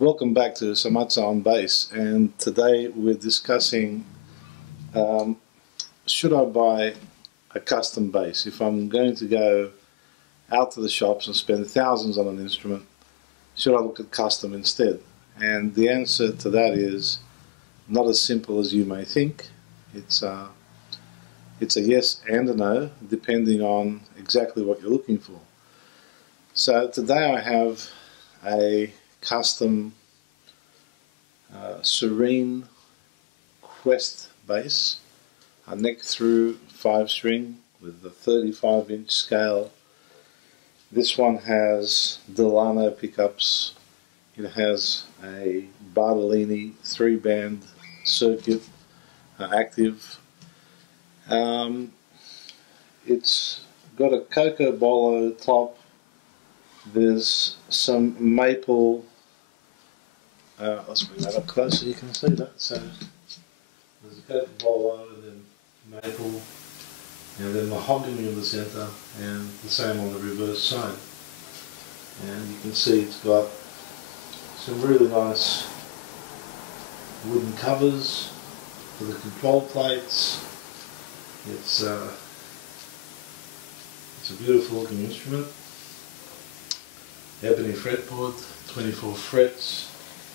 Welcome back to Samatza on Bass, and today we're discussing should I buy a custom bass? If I'm going to go out to the shops and spend thousands on an instrument, should I look at custom instead? And the answer to that is not as simple as you may think. It's a yes and a no, depending on exactly what you're looking for. So today I have a custom Surine Quest bass, a neck through 5-string with the 35-inch scale. This one has Delano pickups. It has a Bartolini 3-band circuit active. It's got a Coco Bolo top. There's some maple. Let's bring that up close so you can see that. So there's a Coco Bolo, and then maple, and then mahogany in the centre, and the same on the reverse side. And you can see it's got some really nice wooden covers for the control plates. It's a beautiful looking instrument. Ebony fretboard, 24 frets.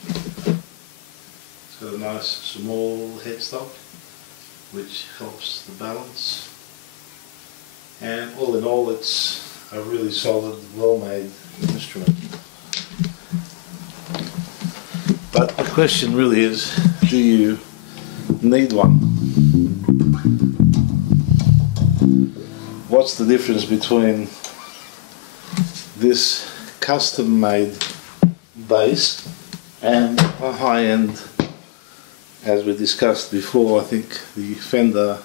It's got a nice small headstock which helps the balance. And all in all, it's a really solid, well-made instrument. But the question really is, do you need one? What's the difference between this custom-made bass and a high-end, as we discussed before, I think the Fender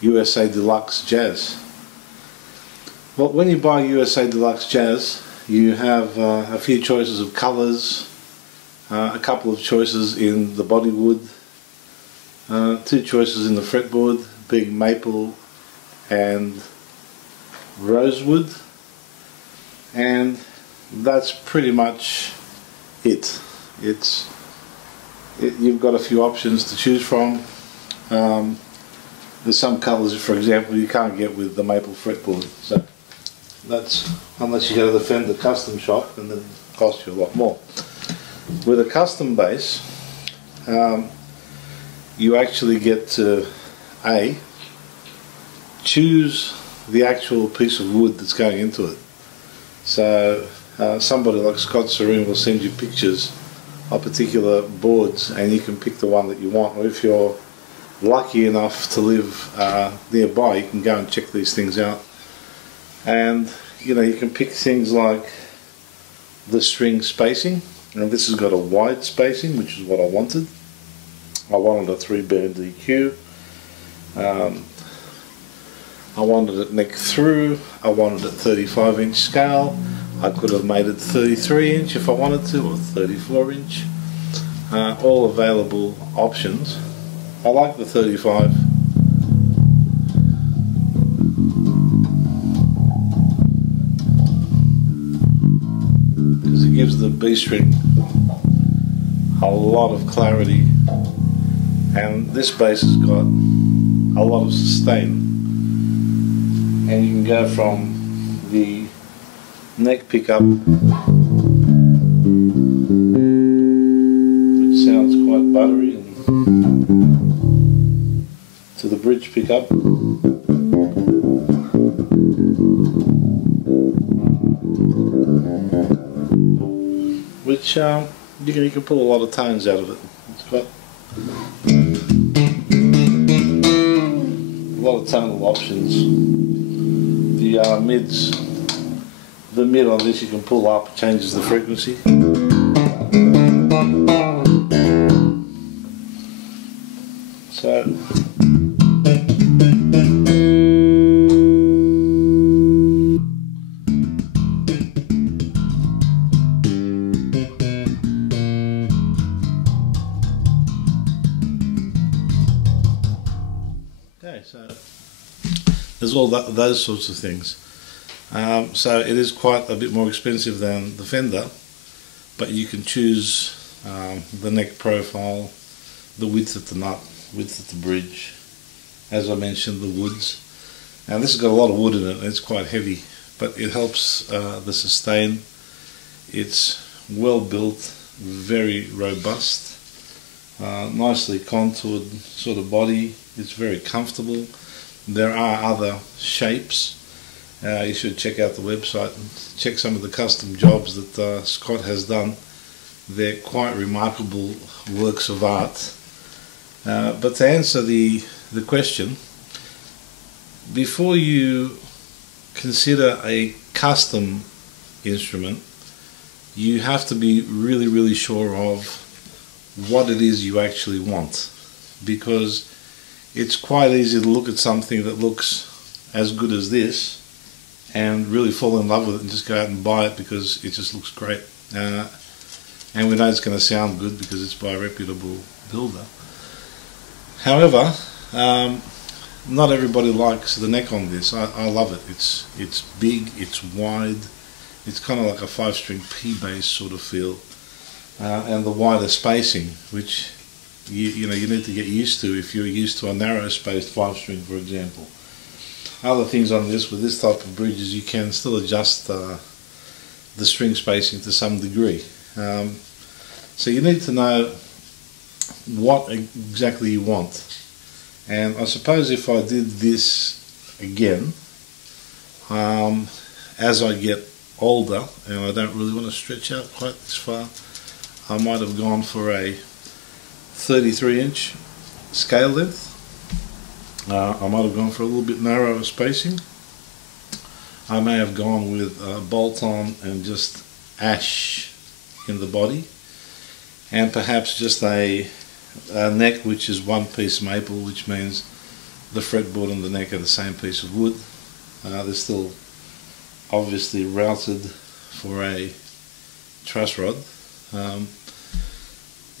USA Deluxe Jazz? Well, when you buy USA Deluxe Jazz, you have a few choices of colours, a couple of choices in the bodywood, 2 choices in the fretboard, being maple and rosewood, and that's pretty much it. You've got a few options to choose from. There's some colours, for example, you can't get with the maple fretboard, so that's unless you go to the Fender custom shop, and then it costs you a lot more. With a custom bass, you actually get to choose the actual piece of wood that's going into it. So somebody like Scott Surine will send you pictures of particular boards, and you can pick the one that you want. Or if you're lucky enough to live nearby, you can go and check these things out. And you can pick things like the string spacing, and this has got a wide spacing, which is what I wanted. I wanted a 3-band EQ. I wanted it neck through. I wanted it 35-inch scale. I could have made it 33-inch if I wanted to, or 34-inch. All available options. I like the 35. Because it gives the B string a lot of clarity, and this bass has got a lot of sustain. And you can go from the neck pickup, which sounds quite buttery, and to the bridge pickup, which you can pull a lot of tones out of it. It's got a lot of tonal options. The mid on this you can pull up, changes the frequency. So there's all those sorts of things. So it is quite a bit more expensive than the Fender, but you can choose the neck profile, the width of the nut, width of the bridge, as I mentioned, the woods. And this has got a lot of wood in it, it's quite heavy, but it helps the sustain. It's well built, very robust, nicely contoured sort of body. It's very comfortable. There are other shapes. You should check out the website and check some of the custom jobs that Scott has done. They're quite remarkable works of art. But to answer the question, before you consider a custom instrument, you have to be really sure of what it is you actually want, because it's quite easy to look at something that looks as good as this and really fall in love with it and just go out and buy it because it just looks great, and we know it's going to sound good because it's by a reputable builder. However, not everybody likes the neck on this. I love it. It's big, it's wide, it's kind of like a 5-string P bass sort of feel, and the wider spacing, which you need to get used to if you're used to a narrow spaced 5-string, for example. Other things on this, with this type of bridge, is you can still adjust the string spacing to some degree. So you need to know what exactly you want. And I suppose if I did this again, as I get older and I don't really want to stretch out quite this far, I might have gone for a 33-inch scale length. I might have gone for a little bit narrower spacing. I may have gone with bolt-on and just ash in the body, and perhaps just a neck which is one-piece maple, which means the fretboard and the neck are the same piece of wood. They're still obviously routed for a truss rod.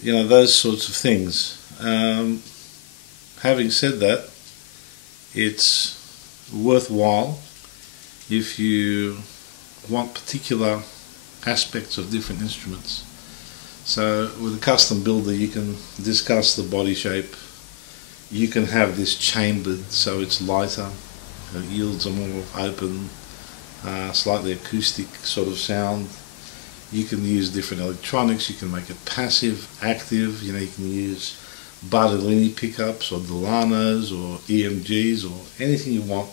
Those sorts of things. Having said that, it's worthwhile if you want particular aspects of different instruments. So with a custom builder, you can discuss the body shape. You can have this chambered so it's lighter, it yields a more open, slightly acoustic sort of sound. You can use different electronics. You can make it passive, active. You can use Bartolini pickups or Delanos or EMGs or anything you want,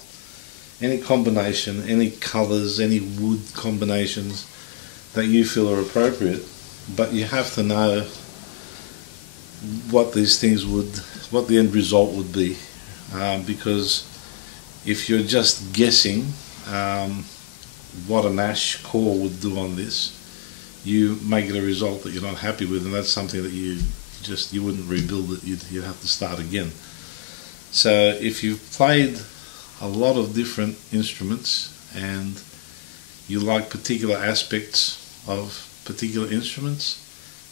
any combination, any colours, any wood combinations that you feel are appropriate. But you have to know what these things what the end result would be, because if you're just guessing what an ash core would do on this, you may get a result that you're not happy with, and that's something that you wouldn't rebuild it. You'd have to start again. So if you've played a lot of different instruments and you like particular aspects of particular instruments,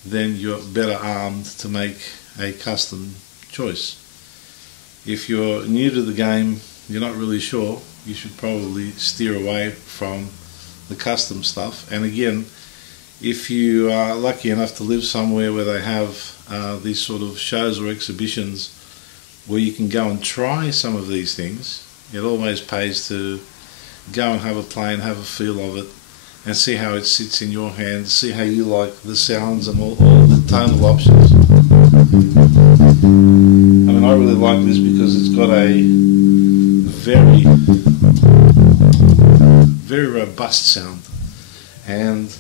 then you're better armed to make a custom choice. If you're new to the game, you're not really sure, you should probably steer away from the custom stuff. And again, if you are lucky enough to live somewhere where they have these sort of shows or exhibitions where you can go and try some of these things, it always pays to go and have a play and have a feel of it and see how it sits in your hands, see how you like the sounds and all the tonal options. I mean, I really like this because it's got a very robust sound, and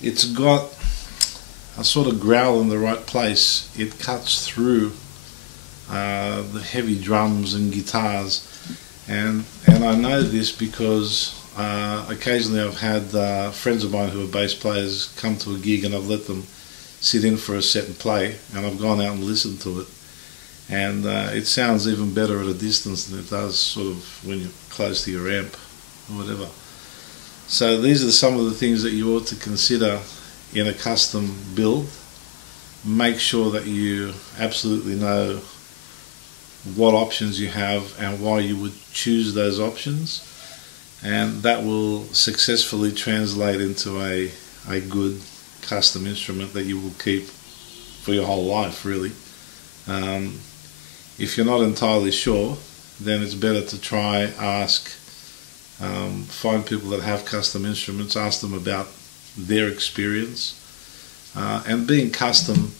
it's got a sort of growl in the right place. It cuts through the heavy drums and guitars, and I know this because occasionally I've had friends of mine who are bass players come to a gig and I've let them sit in for a set and play, and I've gone out and listened to it, and it sounds even better at a distance than it does sort of when you're close to your amp or whatever. So these are some of the things that you ought to consider in a custom build. Make sure that you absolutely know what options you have and why you would choose those options, and that will successfully translate into a good custom instrument that you will keep for your whole life, really. If you're not entirely sure, then it's better to try, ask, find people that have custom instruments, ask them about their experience. And being custom,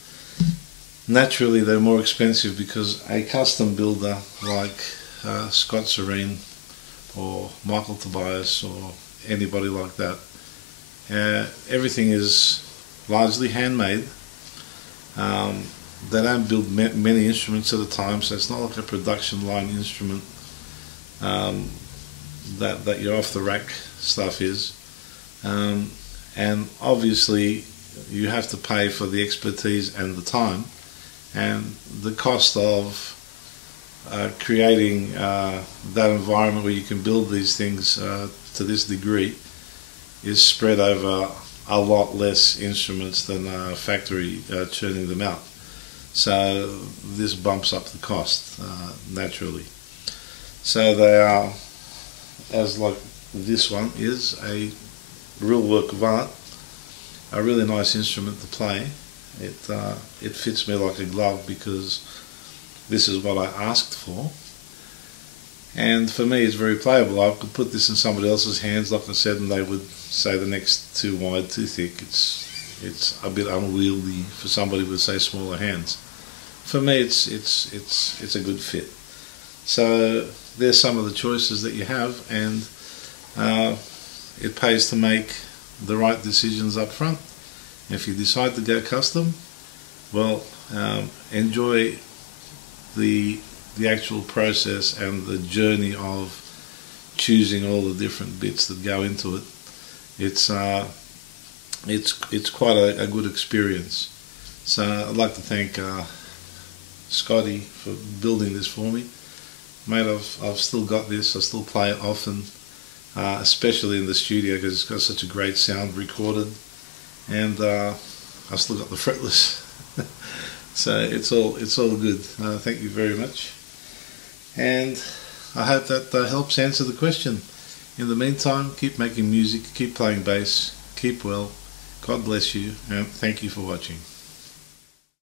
naturally they're more expensive, because a custom builder like Scott Surine or Michael Tobias or anybody like that, everything is largely handmade. They don't build many instruments at a time, so it's not like a production line instrument that your off the rack stuff is. And obviously you have to pay for the expertise and the time, and the cost of creating that environment where you can build these things to this degree is spread over a lot less instruments than a factory churning them out. So this bumps up the cost naturally. So they are, as like this one is, a real work of art, a really nice instrument to play. It fits me like a glove, because this is what I asked for, and for me it's very playable. I could put this in somebody else's hands, like I said, and they would say the neck's too wide, too thick. It's a bit unwieldy for somebody with, say, smaller hands. For me, it's a good fit. So there's some of the choices that you have, and it pays to make the right decisions up front. If you decide to go custom, well, enjoy the actual process and the journey of choosing all the different bits that go into it. It's quite a good experience. So I'd like to thank Scotty for building this for me. Mate, I've still got this. I still play it often, especially in the studio, because it's got such a great sound recorded, and I've still got the fretless. So it's all good. Thank you very much, and I hope that helps answer the question. In the meantime, keep making music, keep playing bass, keep well. God bless you, and thank you for watching.